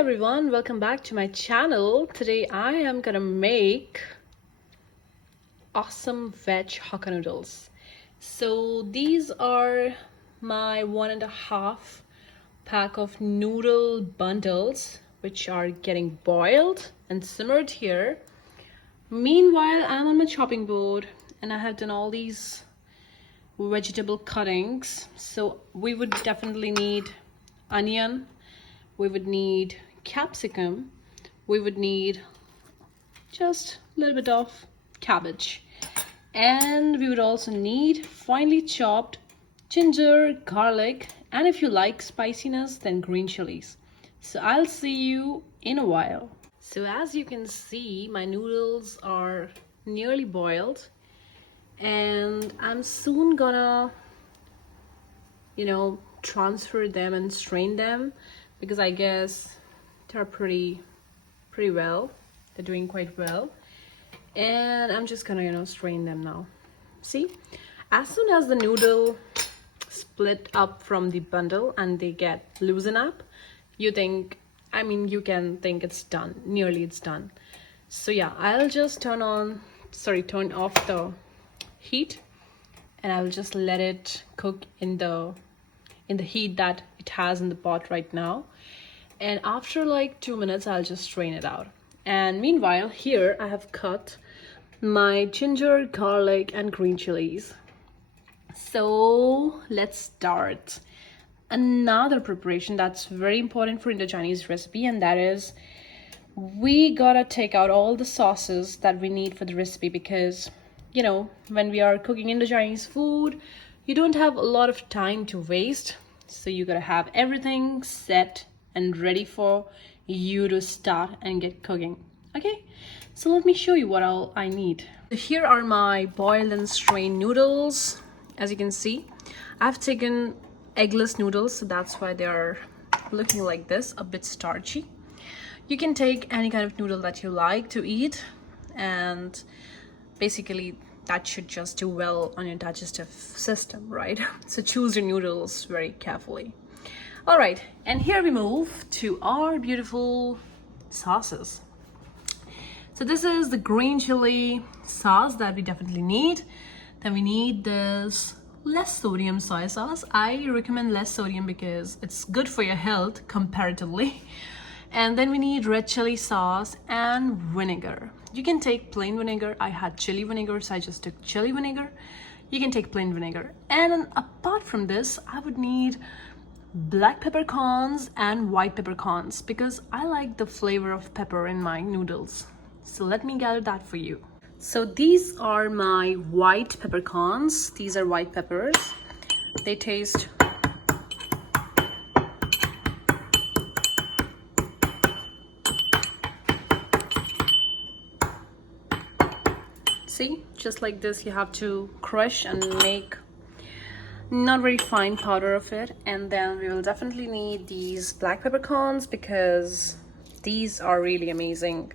everyone, welcome back to my channel. Today I am gonna make awesome veg Hakka noodles. So these are my 1.5 pack of noodle bundles which are getting boiled and simmered here. Meanwhile, I'm on my chopping board and I have done all these vegetable cuttings. So we would definitely need onion, we would need capsicum, we would need just a little bit of cabbage, and we would also need finely chopped ginger, garlic, and if you like spiciness, then green chilies. So I'll see you in a while. So as you can see, my noodles are nearly boiled and I'm soon gonna transfer them and strain them, because I guess they're pretty well, they're doing quite well, and I'm just gonna strain them now. See, as soon as the noodle split up from the bundle and they get loosen up, you can think it's done, nearly it's done. So yeah, I'll just turn off the heat and I'll just let it cook in the heat that it has in the pot right now, and after like 2 minutes I'll just strain it out. And meanwhile, here I have cut my ginger, garlic, and green chilies. So let's start another preparation that's very important for Indo-Chinese recipe, and that is we gotta take out all the sauces that we need for the recipe, because when we are cooking Indo-Chinese food, you don't have a lot of time to waste. So you gotta have everything set and ready for you to start and get cooking. Okay, so let me show you what all I need. So here are my boiled and strained noodles. As you can see, I've taken eggless noodles, so that's why they are looking like this, a bit starchy. You can take any kind of noodle that you like to eat, and basically that should just do well on your digestive system, right? So choose your noodles very carefully. All right, and here we move to our beautiful sauces. So this is the green chili sauce that we definitely need. Then we need this less sodium soy sauce. I recommend less sodium because it's good for your health comparatively. And then we need red chili sauce and vinegar. You can take plain vinegar. I had chili vinegar, so I just took chili vinegar. You can take plain vinegar. And apart from this, I would need black peppercorns and white peppercorns, because I like the flavor of pepper in my noodles. So let me gather that for you. So these are my white peppercorns. These are white peppers. They taste see, just like this. You have to crush and make not very fine powder of it. And then we will definitely need these black peppercorns, because these are really amazing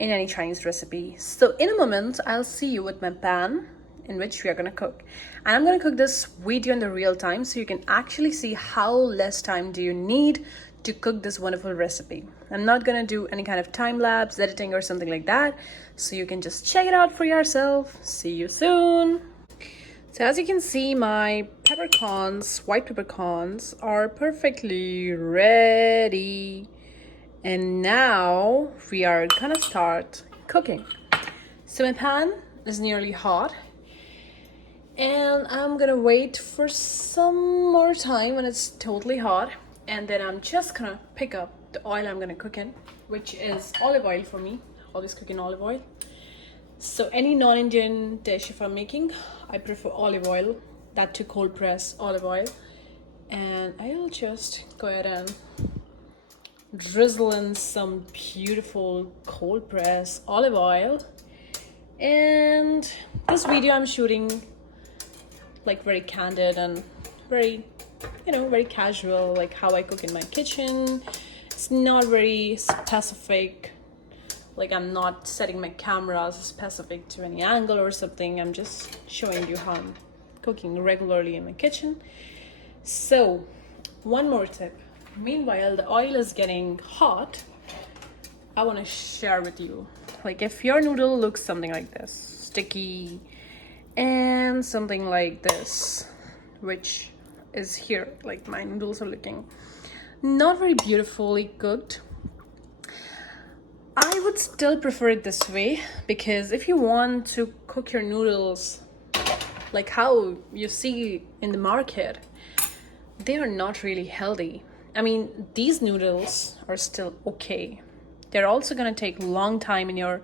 in any Chinese recipe. So in a moment I'll see you with my pan in which we are gonna cook, and I'm gonna cook this video in the real time so you can actually see how less time do you need to cook this wonderful recipe. I'm not gonna do any kind of time lapse editing or something like that, so you can just check it out for yourself. See you soon. So as you can see, my peppercorns, white peppercorns, are perfectly ready. And now we are gonna start cooking. So my pan is nearly hot, and I'm gonna wait for some more time when it's totally hot, and then I'm just gonna pick up the oil I'm gonna cook in, which is olive oil for me. Always cook in olive oil. So any non-Indian dish if I'm making, I prefer olive oil, that to cold press olive oil. And I'll just go ahead and drizzle in some beautiful cold press olive oil. And this video I'm shooting like very candid and very very casual, like how I cook in my kitchen. It's not very specific, like I'm not setting my camera specific to any angle or something. I'm just showing you how I'm cooking regularly in my kitchen. So one more tip, Meanwhile, the oil is getting hot. I want to share with you, like, if your noodle looks something like this, sticky, and something like this, which is here, like my noodles are looking not very beautifully cooked, I would still prefer it this way, because if you want to cook your noodles like how you see in the market, they are not really healthy. I mean, these noodles are still okay. They're also gonna take a long time in your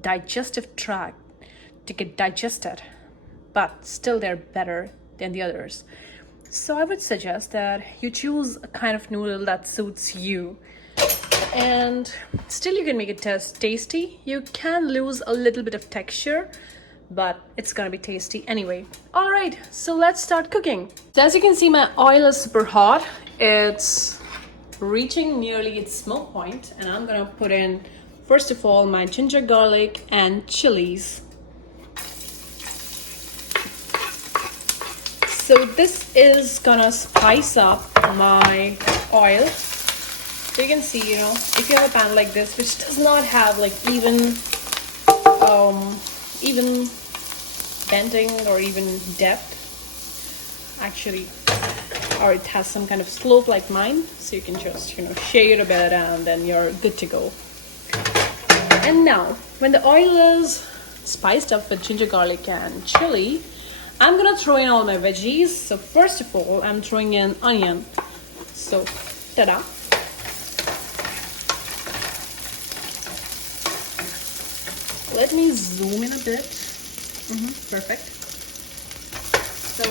digestive tract to get digested, but still they're better than the others. So I would suggest that you choose a kind of noodle that suits you. And still you can make it tasty. You can lose a little bit of texture, but it's gonna be tasty anyway. All right, so let's start cooking. So as you can see, my oil is super hot. It's reaching nearly its smoke point, and I'm gonna put in, first of all, my ginger, garlic, and chilies. So this is gonna spice up my oil. So you can see, you know, if you have a pan like this, which does not have like even bending or even depth, actually, or it has some kind of slope like mine, so you can just, you know, shade a bit and then you're good to go. And now, when the oil is spiced up with ginger, garlic, and chili, I'm gonna throw in all my veggies. So first of all, I'm throwing in onion. So, ta-da! Let me zoom in a bit. Perfect. So,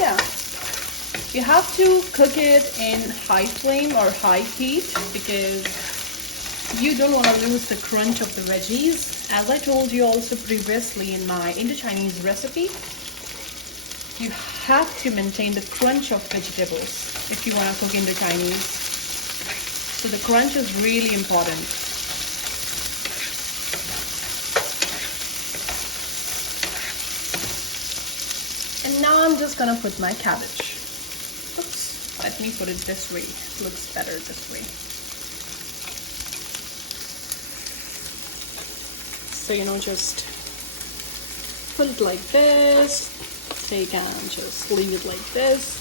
yeah. You have to cook it in high flame or high heat because you don't want to lose the crunch of the veggies. As I told you also previously in my Indo-Chinese recipe, you have to maintain the crunch of vegetables if you want to cook Indo-Chinese. So the crunch is really important. And now I'm just gonna put my cabbage. Oops, let me put it this way. It looks better this way. So, you know, just put it like this. Take and just leave it like this.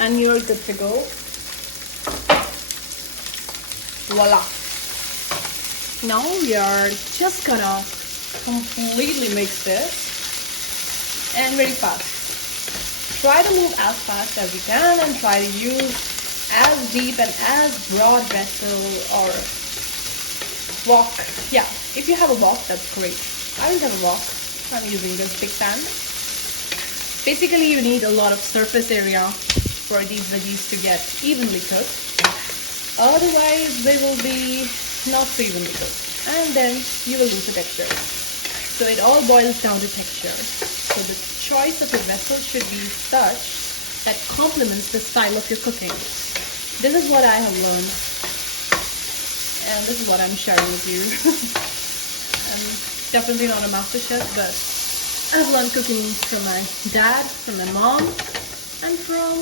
And you're good to go. Voila. Now we are just gonna completely mix this. And very fast. Try to move as fast as you can and try to use as deep and as broad vessel or wok. Yeah, if you have a wok, that's great. I don't have a wok, so I'm using this big pan. Basically, you need a lot of surface area for these veggies to get evenly cooked. Otherwise, they will be not so evenly cooked. And then you will lose the texture. So it all boils down to texture. So the choice of your vessel should be such that complements the style of your cooking. This is what I have learned, and this is what I'm sharing with you. I'm definitely not a master chef, but I've learned cooking from my dad, from my mom, and from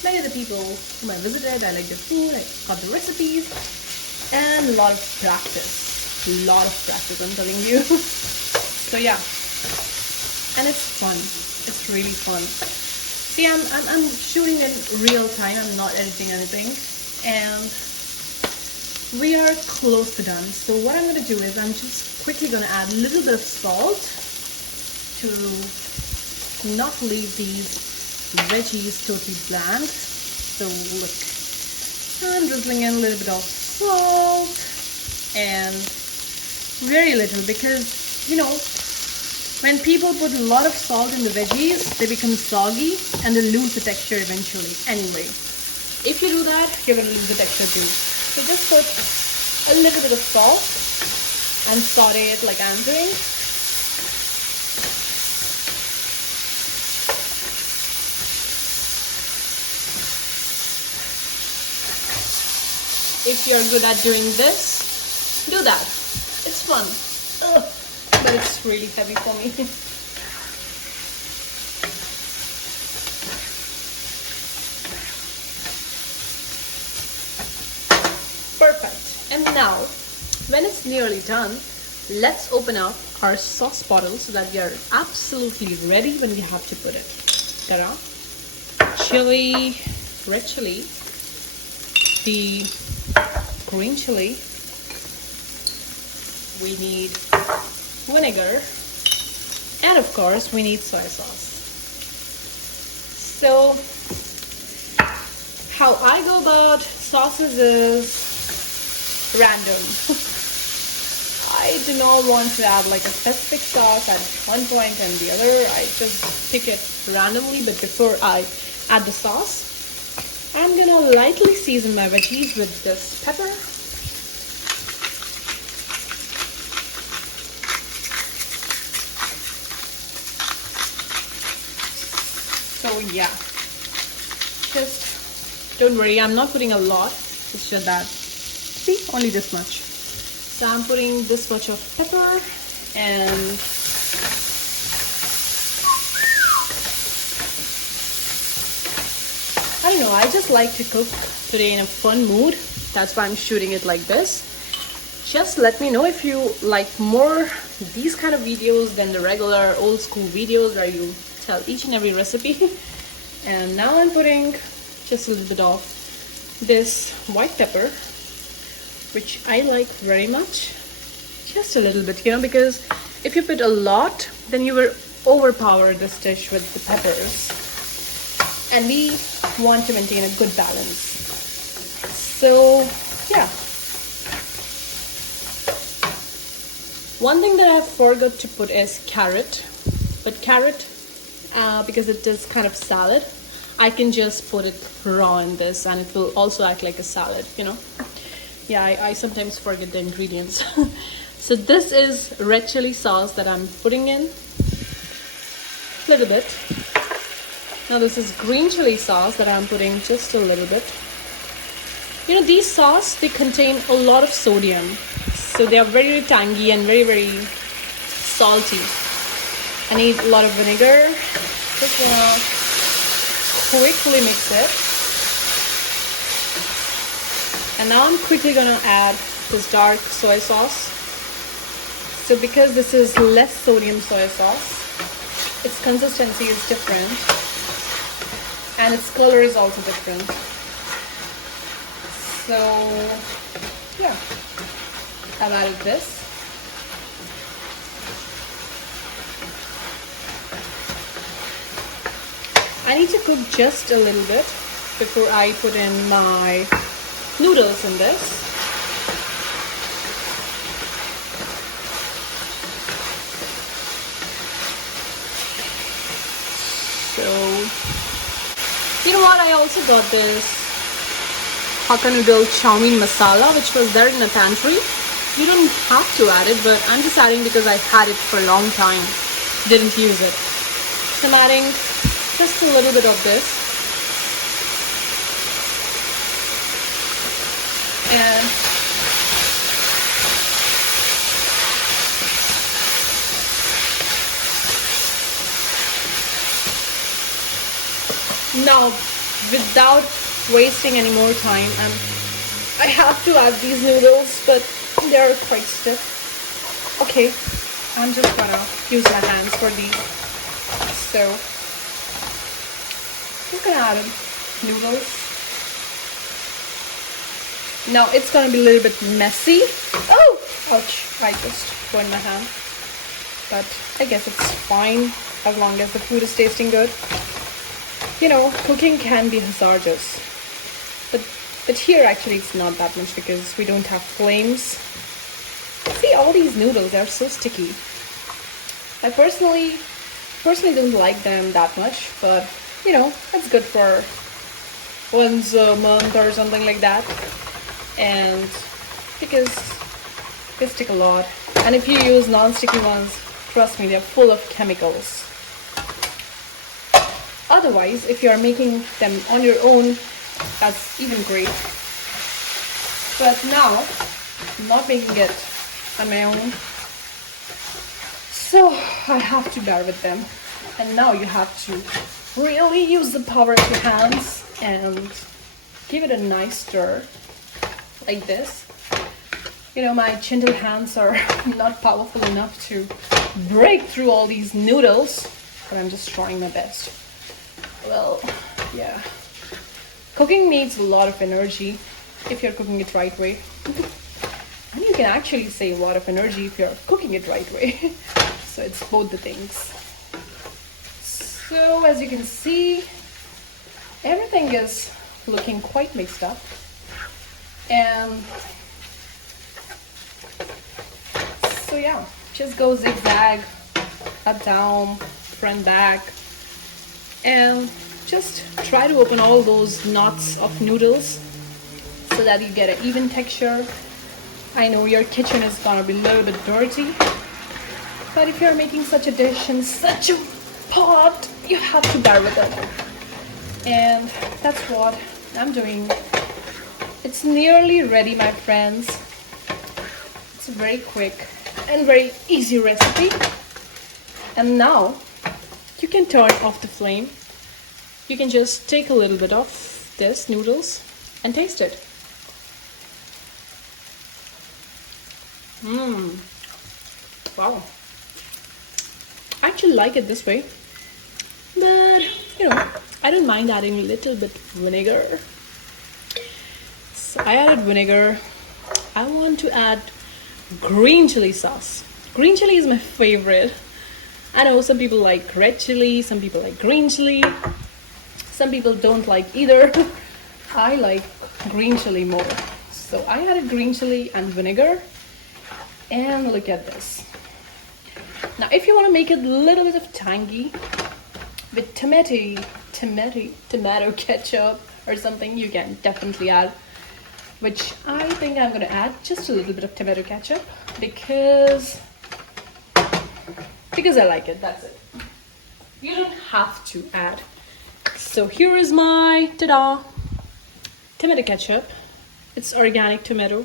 many of the people whom I visited. I like their food, I got the recipes, and a lot of practice. A lot of practice, I'm telling you. So yeah. And it's fun. It's really fun. See, I'm shooting in real time. I'm not editing anything, and we are close to done. So what I'm gonna do is I'm just quickly gonna add a little bit of salt to not leave these veggies totally bland. So look, I'm drizzling in a little bit of salt and very little because, you know, when people put a lot of salt in the veggies, they become soggy and they lose the texture eventually. Anyway, if you do that, you're going to lose the texture too. So just put a little bit of salt and saute it like I'm doing. If you're good at doing this, do that. It's fun. Ugh. But it's really heavy for me. Perfect. And now, when it's nearly done, let's open up our sauce bottle so that we are absolutely ready when we have to put it. Ta-da! Chili, red chili, the green chili, we need vinegar, and of course we need soy sauce. So how I go about sauces is random. I do not want to add like a specific sauce at one point and the other. I just pick it randomly, but before I add the sauce, I'm gonna lightly season my veggies with this pepper. So yeah, just don't worry, I'm not putting a lot. It's just that, see, only this much. So I'm putting this much of pepper, and I don't know, I just like to cook today in a fun mood. That's why I'm shooting it like this. Just let me know if you like more these kind of videos than the regular old school videos where you tell each and every recipe. And now I'm putting just a little bit of this white pepper, which I like very much. Just a little bit, you know, because if you put a lot, then you will overpower this dish with the peppers. And we want to maintain a good balance. So, yeah. One thing that I forgot to put is carrot. But carrot, because it is kind of salad, I can just put it raw in this and it will also act like a salad, you know. Yeah, I sometimes forget the ingredients. So this is red chili sauce that I'm putting in. A little bit. Now this is green chili sauce that I'm putting just a little bit. You know, these sauce, they contain a lot of sodium. So they are very, very tangy and very, very salty. I need a lot of vinegar. Just gonna quickly mix it. And now I'm quickly gonna add this dark soy sauce. So because this is less sodium soy sauce, its consistency is different and its color is also different. So yeah, I've added this. I need to cook just a little bit before I put in my noodles in this. So, you know what? I also got this Hakka Noodle Chowmein masala, which was there in the pantry. You don't have to add it, but I'm just adding because I had it for a long time. Didn't use it. So I'm adding just a little bit of this. And now, without wasting any more time, I have to add these noodles, but they're quite stiff. Okay, I'm just gonna use my hands for these. So, just gonna add noodles. Now it's gonna be a little bit messy. Oh, ouch! I just burned my hand. But I guess it's fine as long as the food is tasting good. You know, cooking can be hazardous, but here actually it's not that much because we don't have flames. See, all these noodles are so sticky. I personally don't like them that much, but you know, that's good for once a month or something like that. And because they stick a lot, and if you use non-sticky ones, trust me, they're full of chemicals. Otherwise, if you are making them on your own, that's even great. But now, I'm not making it on my own, so I have to bear with them. And now you have to really use the power of your hands and give it a nice stir, like this. You know, my gentle hands are not powerful enough to break through all these noodles, but I'm just trying my best. Well, yeah. Cooking needs a lot of energy if you're cooking it right way. And you can actually save a lot of energy if you're cooking it right way. So it's both the things. So as you can see, everything is looking quite mixed up. And so yeah, just go zigzag, up, down, front, back, and just try to open all those knots of noodles so that you get an even texture. I know your kitchen is gonna be a little bit dirty, but if you're making such a dish in such a pot, you have to bear with it. And that's what I'm doing. It's nearly ready, my friends. It's a very quick and very easy recipe. And now you can turn off the flame. You can just take a little bit of this noodles and taste it. Wow. I actually like it this way, but you know, I don't mind adding a little bit vinegar. So I added vinegar. I want to add green chili sauce. Green chili is my favorite. I know some people like red chili, some people like green chili, some people don't like either. I like green chili more. So I added green chili and vinegar. And look at this. Now if you want to make it a little bit of tangy with tomato ketchup or something, you can definitely add, which I think I'm going to add just a little bit of tomato ketchup because I like it. That's it. You don't have to add. So here is my tomato ketchup. It's organic tomato.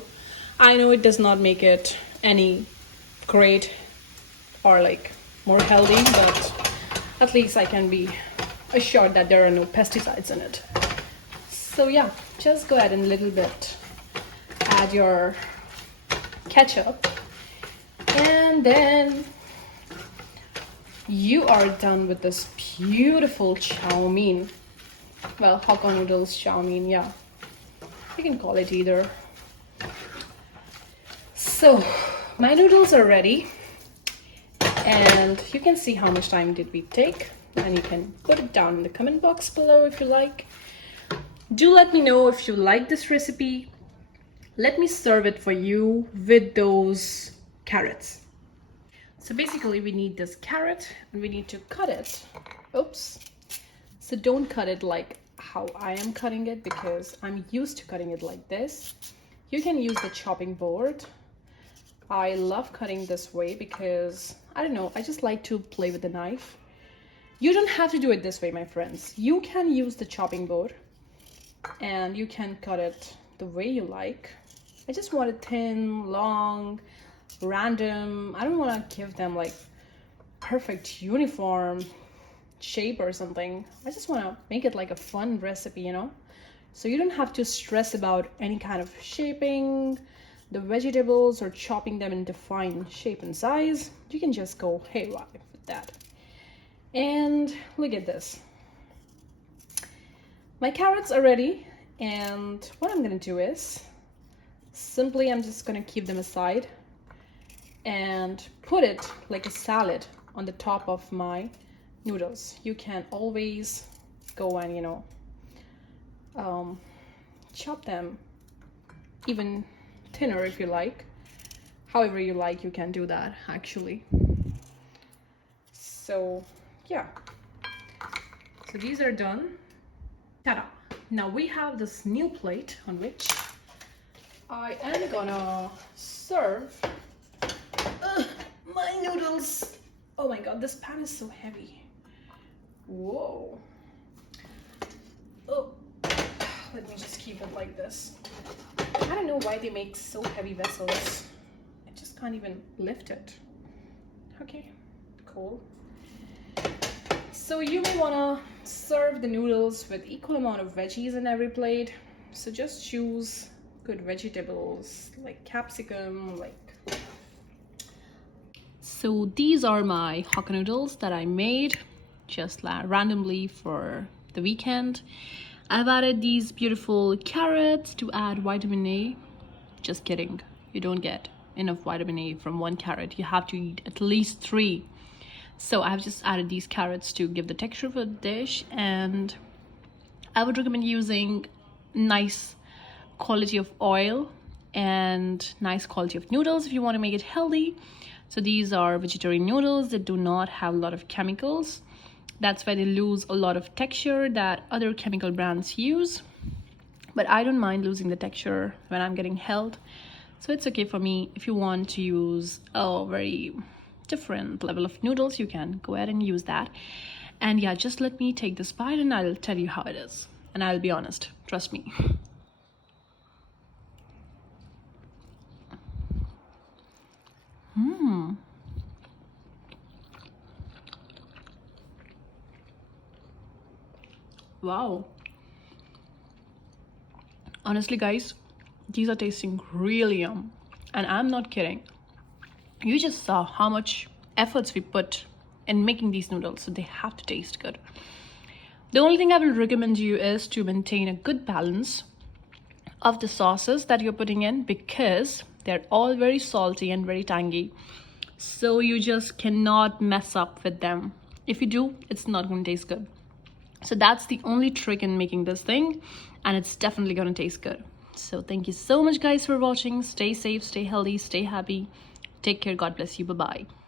I know it does not make it any great or like more healthy, but at least I can be assured that there are no pesticides in it. So yeah, just go ahead and a little bit add your ketchup, and then you are done with this beautiful Chowmein. Well, Hakka Noodles Chowmein, yeah, you can call it either. So my noodles are ready, and you can see how much time did we take, and you can put it down in the comment box below if you like. Do let me know if you like this recipe. Let me serve it for you with those carrots. So basically we need this carrot and we need to cut it. Oops. So don't cut it like how I am cutting it because I'm used to cutting it like this. You can use the chopping board. I love cutting this way because, I don't know, I just like to play with the knife. You don't have to do it this way, my friends. You can use the chopping board and you can cut it the way you like. I just want it thin, long, random. I don't want to give them like perfect uniform shape or something. I just want to make it like a fun recipe, you know? So you don't have to stress about any kind of shaping the vegetables or chopping them into fine shape and size. You can just go haywire with that. And look at this. My carrots are ready, and what I'm gonna do is simply I'm just gonna keep them aside and put it like a salad on the top of my noodles. You can always go and, you know, chop them even thinner if you like. However you like, you can do that actually. So yeah, so these are done. Ta-da! Now we have this new plate on which I am gonna serve my noodles. Oh my god, this pan is so heavy. Whoa. Oh, let me just keep it like this. I don't know why they make so heavy vessels. I just can't even lift it. Okay, cool. So you may want to serve the noodles with equal amount of veggies in every plate. So just choose good vegetables like capsicum, like. So these are my Hakka noodles that I made just randomly for the weekend. I've added these beautiful carrots to add vitamin A. Just kidding, you don't get enough vitamin A from one carrot. You have to eat at least 3. So I've just added these carrots to give the texture of a dish, and I would recommend using nice quality of oil and nice quality of noodles if you want to make it healthy. So these are vegetarian noodles that do not have a lot of chemicals. That's why they lose a lot of texture that other chemical brands use. But I don't mind losing the texture when I'm getting health. So it's okay for me. If you want to use a very different level of noodles, you can go ahead and use that. And yeah, just let me take this bite and I'll tell you how it is. And I'll be honest, trust me. Wow. Honestly, guys, these are tasting really yum. And I'm not kidding. You just saw how much efforts we put in making these noodles, so they have to taste good. The only thing I will recommend you is to maintain a good balance of the sauces that you're putting in, because they're all very salty and very tangy. So you just cannot mess up with them. If you do, it's not going to taste good. So that's the only trick in making this thing, and it's definitely going to taste good. So thank you so much, guys, for watching. Stay safe, stay healthy, stay happy. Take care. God bless you. Bye-bye.